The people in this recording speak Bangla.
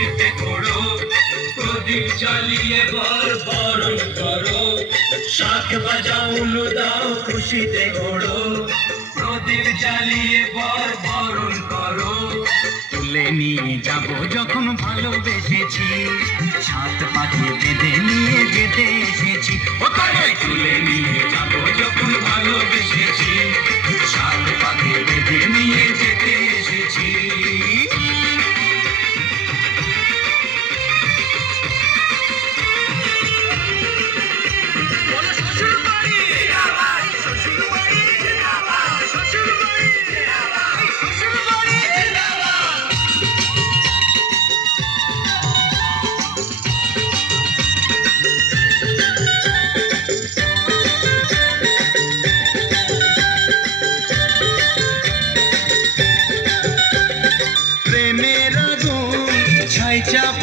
খুশিতে ঘোড়ো, প্রদীপ জ্বালিয়ে বরণ করো, শাঁখ বাজাও উলু দাও খুশিতে ঘোড়ো, প্রদীপ জ্বালিয়ে বরণ করো। তুলে নিয়ে যাব যখন ভালোবেসেছি, সাত পাখি বেঁধে নিয়ে যেতে এসেছি। ও তবে তুলে নিয়ে যাব যখন ভালোবেসেছি, সাত পাখি বেঁধে নিয়ে যেতে এসেছি। প্রেমের আগুন ছাই চাপা